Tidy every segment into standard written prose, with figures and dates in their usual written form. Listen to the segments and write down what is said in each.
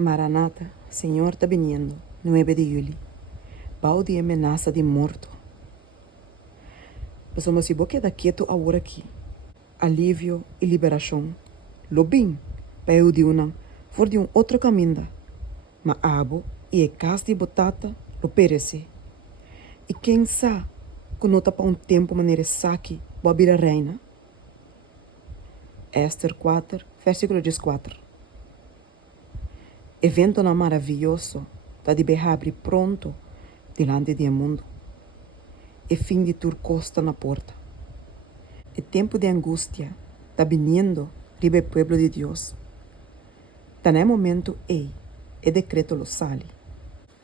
Maranata, Senhor está viniendo, 9 de julho. Pau de amenaça de morto. Mas se você queda quieto agora aqui, alívio e liberação, lo bem, para eu de for de outro caminho. Mas abo e cas de batata, lo perece. E quem sabe, que não está para tempo maneira saque, boa reina. Esther 4, versículo 14. Evento na maravilhoso, da de abre pronto, delante do mundo. E fim de tur costa na porta. E tempo de angústia, está viniendo, ribe pueblo de Deus. Tané momento e decreto lo sale,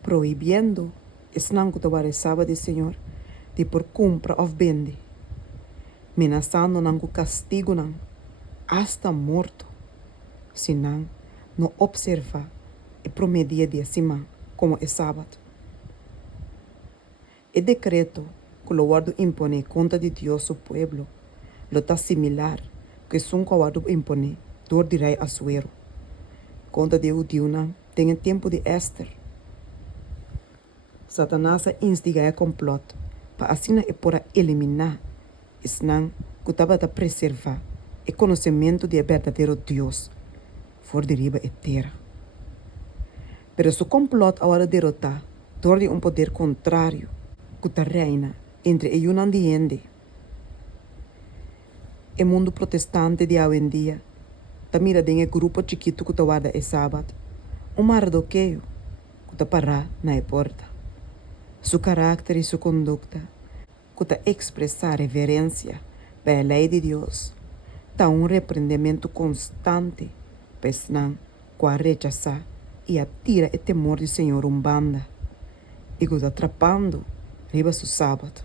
proibiendo, esnanco taware sábado de Senhor, de por compra of vende, amenazando nango castigo nan, hasta morto, se não observa e promedia de acima, como é sábado. E decreto que o guardo impone conta de Deus o pueblo, lo está similar que sun guardo impone, dor de rei asuero. Conta de Udiuna tem tempo de Esther. Satanás instiga complot para assim e por eliminar, esnan que estava a preservar o conhecimento de verdadeiro Deus, for de riba e terra. Pero su complot agora derrotar, dor de poder contrário, que está reina entre e un ambiente. O mundo protestante de hoje em dia, tá mira de grupo chiquito que tá guarda é sábado, mardoqueio que tá parar na porta. Su caráter e sua conduta, que tá expressar reverência para a lei de Deus, tá repreendimento constante, pois não, com rechazar e atira o temor do Senhor banda, e que tá atrapando riba su sábado.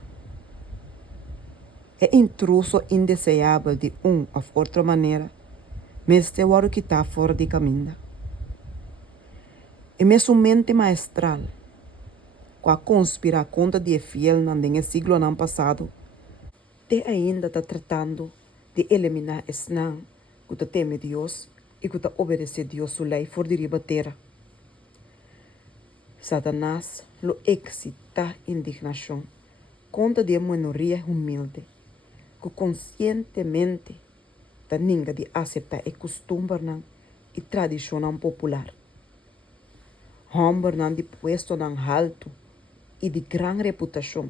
É intruso indesejável de ou outra maneira, mas é o que está fora de caminho. E mesmo mente maestral, com a conspirar contra de fiel no siglo ano passado, te ainda está tratando de eliminar esse não que teme Deus e que obedece Deus sua lei for de riba terra. Satanás lo excita indignação contra de minoria humilde, que conscientemente da ninguém de aceitar e costume e tradição popular. Homem de puesto alto e de grande reputação.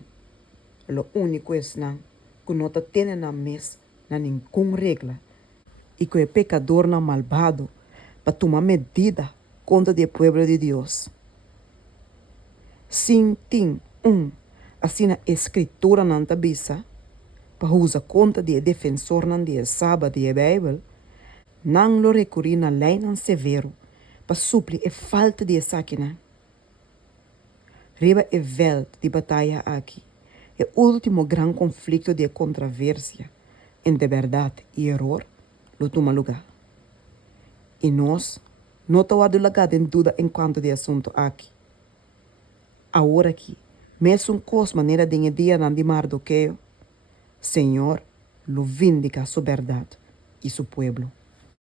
Lo único é que não tem na mesa nenhuma regra e que é pecador malvado para tomar medida contra o povo de Deus. Sim, tem assim na escritura não está bisa, para usar conta de defensor de sábado de Bíblia, não lo recorrer na lei severo para suprir a falta de saquina. Riba é veld de batalha aqui, é o último grande conflito de controvérsia entre verdade e erro, lo toma lugar. E nós não estamos lugar em dúvida enquanto de assunto aqui. Agora aqui, mesmo com as maneiras de dia de mardoqueio, Senhor, lo vindica sua verdade e seu povo.